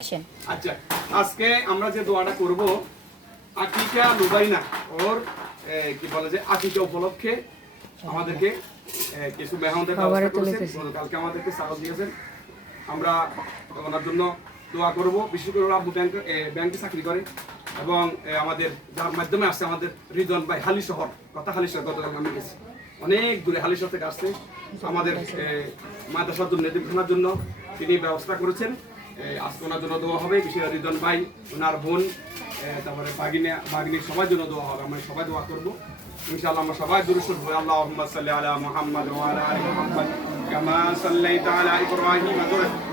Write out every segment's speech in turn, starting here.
আচ্ছা, আজকে আমরা যে দোয়াটা করব আকিকা লুবাইনা ওর কি বলে যে আকিকা উপলক্ষে আমাদেরকে কিছু মেহমানদের ব্যবস্থা করেছেন। কালকে আমাদেরকে সালাদ দিয়েছেন। আমরা ওনার জন্য দোয়া করব। বিশেষ করে আব্বু ব্যাংকে চাকরি করে এবং আমাদের যার মাধ্যমে আসছে আমাদের রিজন ভাই হালি শহর গতকাল আমি গেছি অনেক দূরে হালি শহর থেকে আসছে আমাদের মাদ্রাসার জন্য নেতৃত্বের জন্য তিনি ব্যবস্থা করেছেন। আজকে ওনার জন্য দোয়া হবে, বিশেষ করে রিজন ভাই, ওনার বোন, তারপরে বাগিনীর সবার জন্য দোয়া হবে। আমরা সবাই দোয়া করবো ইনশাআল্লাহ। আমরা সবাই দুরূদ পড়ব। আল্লাহুম্মা সাল্লি আলা মুহাম্মাদ ওয়া আলা আলি মুহাম্মাদ কামা সাল্লাইতা আলা ইব্রাহিম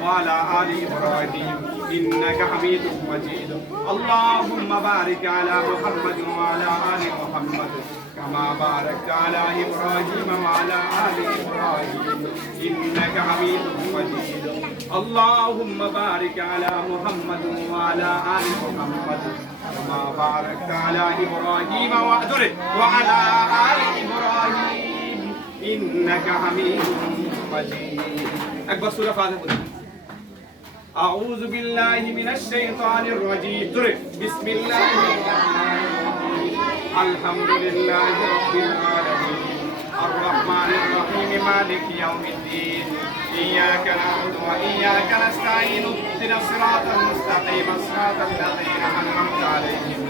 ওয়া আলা আলি ইব্রাহিম ইন্নাকা হামিদুম মাজিদ। আল্লাহুম্মা বারিক আলা মুহাম্মাদ ওয়া আলা আলি মুহাম্মাদ كما باركت على إبراهيم وعلى آل إبراهيم إنك حميد مجيد. اللهم بارك على محمد وعلى آل محمد كما باركت على إبراهيم وعلى آل إبراهيم إنك حميد مجيد. أكبر سورة فاتحة. أعوذ بالله من الشيطان الرجيم. بسم الله الرحمن الرحيم. الحمد لله رب العالمين الرحمن الرحيم مالك يوم الدين إياك نعبد وإياك نستعين اهدنا الصراط المستقيم صراط الذين أنعمت عليهم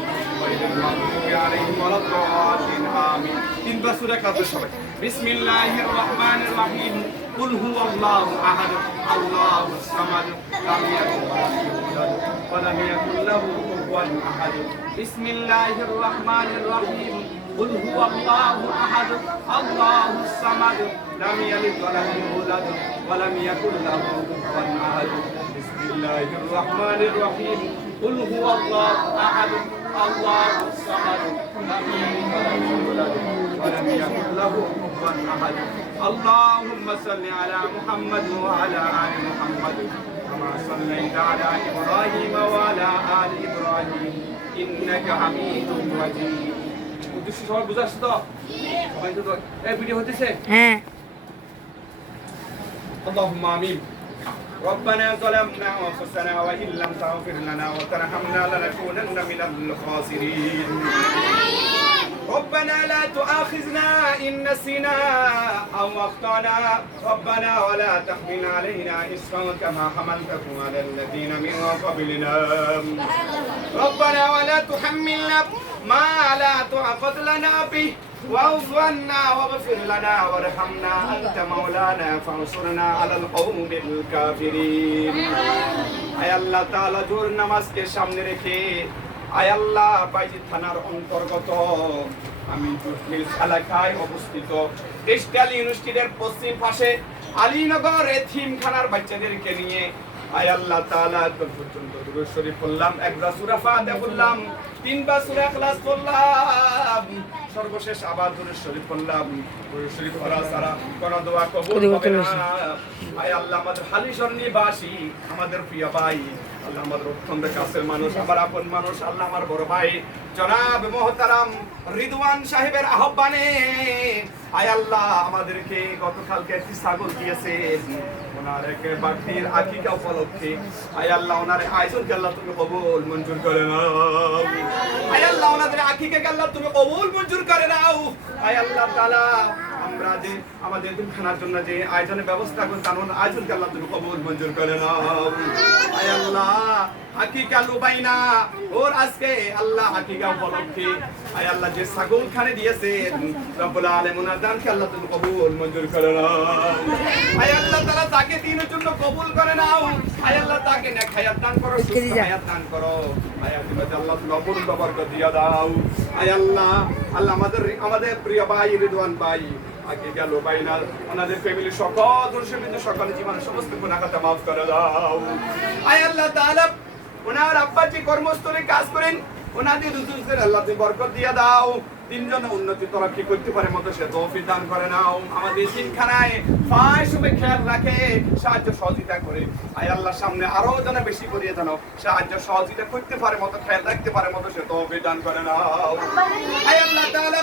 غير المغضوب عليهم ولا الضالين آمين. তিন বার সূরা কাদের সবাই বিসমিল্লাহির রহমানির রহিম কুল হুয়াল্লাহু আহাদ আল্লাহুস সামাদ লাম ইয়াকুন ওয়া লাম ইয়াকুল লাহু কুফুওয়ান আহাদ. বিসমিল্লাহির রহমানির রহিম কুল হুয়াল্লাহু আহাদ আল্লাহুস সামাদ লাম ইয়ালিদ ওয়া লাম ইউলাদ ওয়া লাম ইয়াকুল লাহু কুফুওয়ান আহাদ. বিসমিল্লাহির রহমানির রহিম কুল হুয়াল্লাহু আহাদ আল্লাহুস সামাদ লাম ইয়ালিদ ওয়া লাম ইউলাদ ولم يكن له كفوا احد. اللهم صل على محمد وعلى ال محمد كما صليت على ابراهيم وعلى ال ابراهيم انك حميد مجيد. উদ্দেশ্য সবাই বুঝাচ্ছ তো? সবাই তো এই ভিডিও হতেছে? হ্যাঁ। اللهم آمين. ربنا ظلمنا أنفسنا وإن لم تغفر لنا وترحمنا لنكونن من الخاسرين. ربنا لا تؤاخذنا إن نسينا أو أخطأنا ربنا ولا تحمل علينا إصرا كما حملته على الذين من قبلنا ربنا ولا تحملنا ما لا طاقة لنا به واعف عنا واغفر لنا وارحمنا أنت مولانا فانصرنا على القوم الكافرين. আয় আল্লাহ তাআলা জোহর নামাজকে সামনে রেখে আয় আল্লাহ বাইজিৎ থানার অন্তর্গত আমি মিলস এলাকায় অবস্থিত টেক্সটাইল ইউনিভার্সিটির পশ্চিম পাশে আলীনগর এতিমখানার বাচ্চাদেরকে নিয়ে আয় আল্লাহ তাআলা পর্যন্ত দুরূদ শরীফ পড়লাম, একবার সূরা ফাতিহা পড়লাম, তিনবার সূরা ইখলাস পড়লাম, সর্বশেষ আবার দুরূদ শরীফ পড়লাম। দুরূদ শরীফ পড়া ছাড়া কোন দোয়া কবুল হবে না। আয় আল্লাহ আমাদের হালিশহর নিবাসী আমাদের প্রিয় ভাই, আল্লাহ আমাদের অত্যন্ত কাছের মানুষ, আমার আপন মানুষ, আল্লাহ আমার বড় ভাই জনাব মোহতারাম রিদওয়ান সাহেবের আহ্বানে আয় আল্লাহ আমাদেরকে গতকালকে একটি ছাগল দিয়েছে ওনার এক বাড়ির আকিকা উপলক্ষে। আয় আল্লাহ ওনার আয়োজনকে আল্লাহ তুমি কবুল মঞ্জুর করে নাও। আয় আল্লাহ ওনাদের আকিকাকে আল্লাহ তুমি কবুল মঞ্জুর করে নাও। আয় আল্লাহ তাআলা আমরা যে আমাদের এতিমখানার জন্য যে আয়োজনের ব্যবস্থা করতাম আয়োজনকে আল্লাহ তুমি কবুল মঞ্জুর করে নাও। আয় আল্লাহ আকিকা লুবাইনা ওর আজকে আল্লাহ আকিকা উপলক্ষে আয় আল্লাহ যে ছাগল খানে দিয়েছে রব্বুল আলামিন ওনার দানকে আল্লাহ তুমি কবুল মঞ্জুর করে নাও। আয় আল্লাহ তাআলা তাকে দিনের জন্য কবুল করে নাও। আয় আল্লাহ তাকে নেক হায়াত দান করো, সুস্থ হায়াত দান করো। আয় আল্লাহ তুমি অপূর্ণ বরকত দিয়ে দাও। আয় আল্লাহ আল্লাহ আমাদের প্রিয় ভাই রিদওয়ান ভাই আগে গেল বাইনাল ওনাদের ফ্যামিলি সকল দর্শকবৃন্দ সকল জীবনের সমস্ত গুনাহ খাতা মাফ করে দাও। আয় আল্লাহ তাআলা ওনার আব্বাজি কর্মস্থলে কাজ করেন, ওনাদের রুজুদের আল্লাহ তুমি বরকত দিয়ে দাও। তিনজন উন্নতি তরক্কি করতে পারে মতো সে তৌফিক দান করে নাও। আমাদের তিনখানায় পাঁচ সময় খেয়াল রাখে, সাহায্য সহযোগিতা করে। আয় আল্লাহ সামনে আরো যেন বেশি করিয়ে জানো সাহায্য সহযোগিতা করতে পারে মতো খেয়াল রাখতে পারে মতো সে তৌফিক দান করে নাও। আয় আল্লাহ তাআলা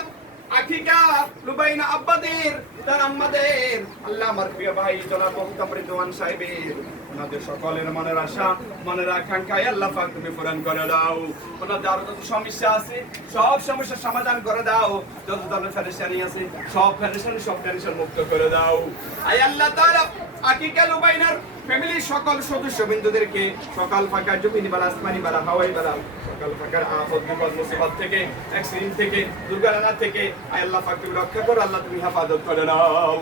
আকিকা লুবাইনা আব্বাদের তার আমাদের আল্লাহ আমার প্রিয় ভাই জনাব মুহতারাম রিদওয়ান সাহেবের ওনাদের সকলের মনের আশা মনের আকাঙ্ক্ষা আল্লাহ পাক তুমি পূরণ করে দাও। ওনাদের আরো যত সমস্যা আছে সব সমস্যার সমাধান করে দাও। যত ধরনের পেরেশানি আছে সব পেরেশানি সব টেনশন মুক্ত করে দাও। আয় আল্লাহ তাআলা আকিকা লুবাইনার ফ্যামিলির সকল সদস্য বিন্দুদেরকে সকাল ফাঁকা জমিনি বালা আসমানি বালা হাওয়াই বালা সকাল ফাঁকার আফত বিপদ মুসিবত থেকে অ্যাক্সিডেন্ট থেকে দুর্ঘটনা থেকে আয় আল্লাহ পাক তুমি রক্ষা করো, আল্লাহ তুমি হেফাজত করে নাও।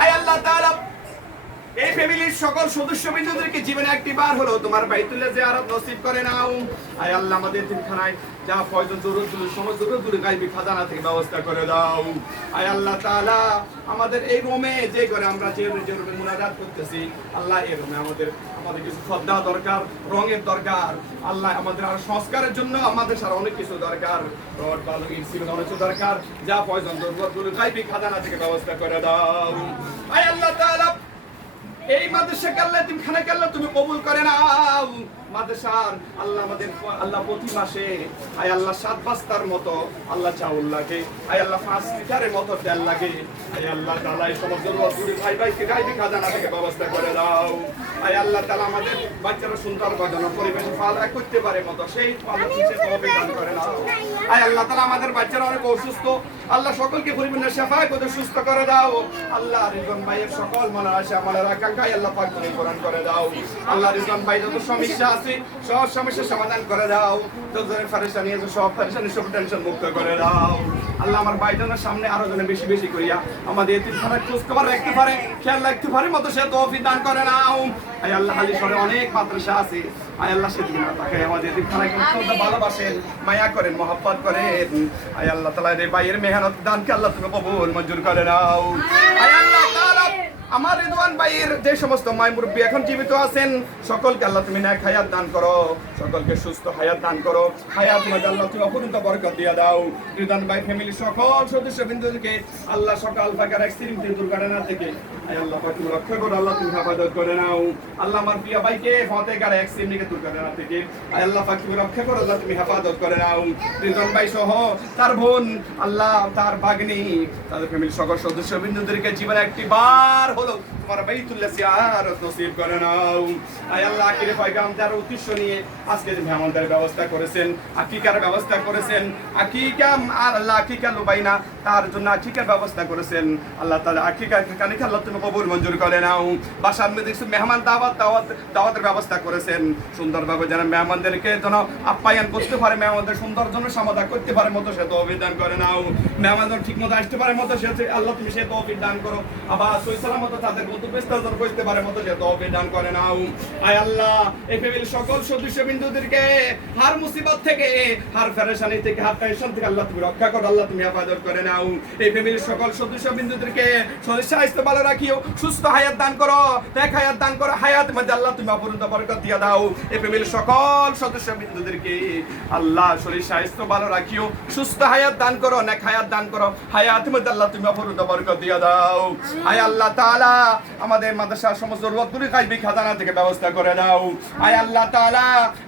আয় আল্লাহ তাআলা এই ফ্যামিলির সকল সদস্য বিন্দুদেরকে জীবনে একটি বার হলো তোমার বাইতুল্লাহ জিয়ারত নসিব করে নাও। আয় আল্লাহ আমাদের তিনখানায় যা প্রয়োজন জরুরত সমস্ত দূর গায়বী খাজানা থেকে ব্যবস্থা করে দাও। আয় আল্লাহ তাআলা আমাদের এই রুমে যে করে আমরা যে রুমে মুনাজাত করতেছি আল্লাহ এই রুমে আমাদের কিছু শ্রদ্ধা দরকার, রঙের দরকার, আল্লাহ আমাদের আর সংস্কারের জন্য আমাদের সারা অনেক কিছু দরকার, রড বালু ইট সিমেন্ট অনেক কিছু দরকার, যা প্রয়োজন জরুরতগুলো গায়বী খাজানা থেকে ব্যবস্থা করে দাও। আয় আল্লাহ তাআলা এই মাদ্রাসাকে আল্লাহ তিনখানাকে আল্লাহ তুমি কবুল করে নাও। মাদ্রাসার আল্লাহ আমাদের আল্লাহ প্রতি মাসে আয় আল্লাহ 7 বস্তার মতো আল্লাহ চাউল লাগে, আয় আল্লাহ 5 লিটারের মতো তেল লাগে। আয় আল্লাহ তাআলা এই সমস্ত জরুরি ভাই ভাইকে গায়বী খাজানা থেকে ব্যবস্থা করে দাও। আয় আল্লাহ তাআলা আমাদের বাচ্চারা সুন্দর গঠন পরিবেশে পালন করতে পারে মতো সেই পালন নিচে তওফিক দান করে নাও। আয় আল্লাহ তাআলা আমাদের বাচ্চারা অনেক অসুস্থ, আল্লাহ সকলকে পরিপূর্ণ শিফা করে সুস্থ করে দাও। আল্লাহ রিজন ভাইয়ের সকল মনের আশা মনের আকাঙ্ক্ষা আল্লাহ পাক তুমি পূরণ করে দাও। আল্লাহ রিজন ভাই যত সমস্যা আছে সব সমস্যার সমাধান করে দাও। যত ধরনের পেরেশানি আছে সব পেরেশানি সব টেনশন মুক্ত করে দাও। আল্লাহ আমার ভাইজানের সামনে আরো যেন বেশি বেশি করিয়া আমাদের তিনখানা খোঁজ খবর রাখতে পারে, খেয়াল রাখতে পারে মতো সে তৌফিক দান করে নাও। আয় আল্লাহ হালিশহরে অনেক মাদ্রাসা আছে, আয় আল্লাহ সেদিন তাকে আমাদের তিনখানাকে অত্যন্ত ভালোবাসেন, মায়া করেন, মহব্বত করেন। আয় আল্লাহ তাআলা রে ভাইয়ের মেহনত দানকে আল্লাহ তুমি কবুল মঞ্জুর করে নাও। আয় আল্লাহ তাআলা আমার রিদওয়ান ভাইয়ের যে সমস্ত মাই মুরব্বী এখন জীবিত আছেন সকলকে আল্লাহ তুমি নেক হায়াত দান করো, সকলকে সুস্থ হায়াত দান করো, হায়াত মধ্যে আল্লাহ তুমি অপরন্ত বরকত দিয়ে দাও। রিদওয়ান ভাই ফ্যামিলির সকল সদস্য বিন্দুকে আল্লাহ সকাল ফাঁকার অ্যাক্সিডেন্ট থেকে দুর্ঘটনা থেকে আয় আল্লাহ পাক তুমি রক্ষা করো, আল্লাহ তুমি হেফাজত করে নাও। আল্লাহ আমার প্রিয় ভাইকে ফতেগার অ্যাক্সিডেন্ট থেকে দুর্ঘটনা থেকে আয় আল্লাহ পাক তুমি রক্ষা করো, আল্লাহ তুমি হেফাজত করে নাও। রিদওয়ান ভাই সহ তার বোন আল্লাহ তার ভাগ্নি তাদের ফ্যামিলির সকল সদস্য বিন্দুদেরকে জীবনে একটি বার হলো তোমার বাইতুল্লাহ জিয়ারত নসিব করে নাও। আয় আল্লাহ আখিরে পয়গাম তার উদ্দেশ্য নিয়ে আজকে যে মেহমানদের ব্যবস্থা করেছেন, আকিকার ব্যবস্থা করেছেন, আকিকা আর আল্লাহ আকিকা লুবাইনা তার জন্য আকিকার ব্যবস্থা করেছেন, আল্লাহ তাআলা আকিকা কানিকে আল্লাহ তুমি কবুল মঞ্জুর করে নাও। বাসার মধ্যে কিছু মেহমান দাওয়াতের ব্যবস্থা করেছেন, সুন্দরভাবে যেন মেহমানদেরকে যেন আপ্যায়ন করতে পারে, মেহমানদের সুন্দর জন্য সমাধান করতে পারে মতো সে তৌফিক দান করে নাও। মেহমানদের ঠিক মতো আসতে পারে মতো সে আল্লাহ তুমি সে তৌফিক দান করো, আবার সহি সালামত তাদের গন্তব্যস্থল করতে পারে মতো সে তৌফিক দান করে নাও। আয় আল্লাহ এই ফ্যামিলির সকল সদস্য বিন্দুদেরকে হার মুসিবত থেকে, হার পেরেশানি থেকে, হার টেনশন থেকে আল্লাহ তুমি রক্ষা করো, আল্লাহ তুমি হেফাজত করে নাও। এই ফ্যামিলির সকল সদস্য বিন্দুদেরকে স্বাস্থ্য ভালো রাখিও, সুস্থ হায়াত দান করো, নেক হায়াত দান করো, হায়াত মধ্যে আল্লাহ তুমি অপরন্ত বরকত দিয়ে দাও। এই ফ্যামিলির সকল সদস্য বিন্দুদেরকে আল্লাহ শরীর স্বাস্থ্য ভালো রাখিও, সুস্থ হায়াত দান করো, নেক হায়াত দান করো, হায়াত মধ্যে আল্লাহ তুমি অপরন্ত বরকত দিয়ে দাও। আয় আল্লাহ তাআলা আমাদের মাদ্রাসার সমস্ত জরুরতগুলো গায়বী খাজানা থেকে ব্যবস্থা করে দাও। আয় আল্লাহ তাআলা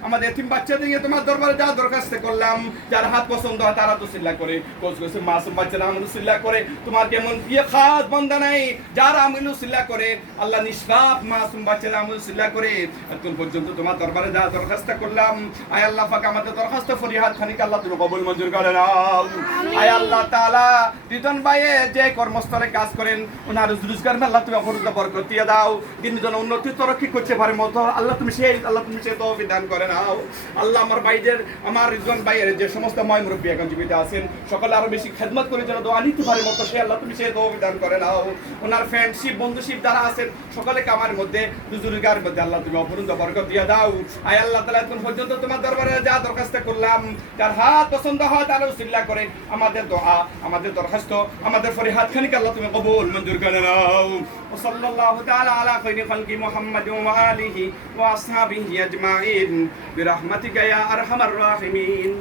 আমাদের এতিম বাচ্চাদের নিয়ে তোমার দরবারে যা দরখাস্ত করলাম, যার হাত পছন্দ হয় তারা তো সিল্লা করে, কোচ কোচে মাসুম বাচ্চারা আমলু সিল্লা করে, তোমার কেমন প্রিয় খাস বান্দা নাই যারা আমলু সিল্লা করে, আল্লাহ নিষ্পাপ মাসুম বাচ্চারা আমলু সিল্লা করে, এখন পর্যন্ত তোমার দরবারে যা দরখাস্ত করলাম, আয় আল্লাহ পাক আমাদের দরখাস্ত ফরিয়াদ খানিক আল্লাহ তুমি কবুল মঞ্জুর করে নাও। আয় আল্লাহ তাআলা রিদওয়ান ভাই যে কর্মস্থলে কাজ করেন ওনার রোজগার আল্লাহ তুমি অপরন্ত বরকত দিয়ে দাও, দিনের জন্য উন্নতি তরক্কি করতে পারে মতো আল্লাহ তুমি সেই তৌফিক দান করে নাও। আল্লাহ আমার ভাইদের আমার রিদওয়ান ভাইয়ের যে সমস্ত ময় মুরব্বী এখন জীবিত আছেন সকলে আরো বেশি খেদমত করে যেন দোয়া নিতে পারে মতো সে আল্লাহ তুমি সেই তৌফিক দান করে নাও। ওনার ফ্রেন্ডশিপ বন্ধুশিপ যারা আছেন সকলে কামার মধ্যে রোজগার মধ্যে আল্লাহ তুমি অপরন্ত বরকত দিয়ে দাও। আয় আল্লাহ তাআলা এখন পর্যন্ত তোমার দরবারে যা দরখাস্ত করলাম, যার হাত পছন্দ হয় তারা উসিলা করে আমাদের দোয়া আমাদের দরখাস্ত আমাদের ফরিয়াদ খানিক আল্লাহ তুমি কবুল মঞ্জুর করে নাও। সাল্লাল্লাহু তাআলা আলা খায়রি খালকি মুহাম্মাদ ওয়া আলিহি ওয়া আসহাবিহি আজমাইন বিরহমাতিকা ইয়া আরহামার রাহিমিন।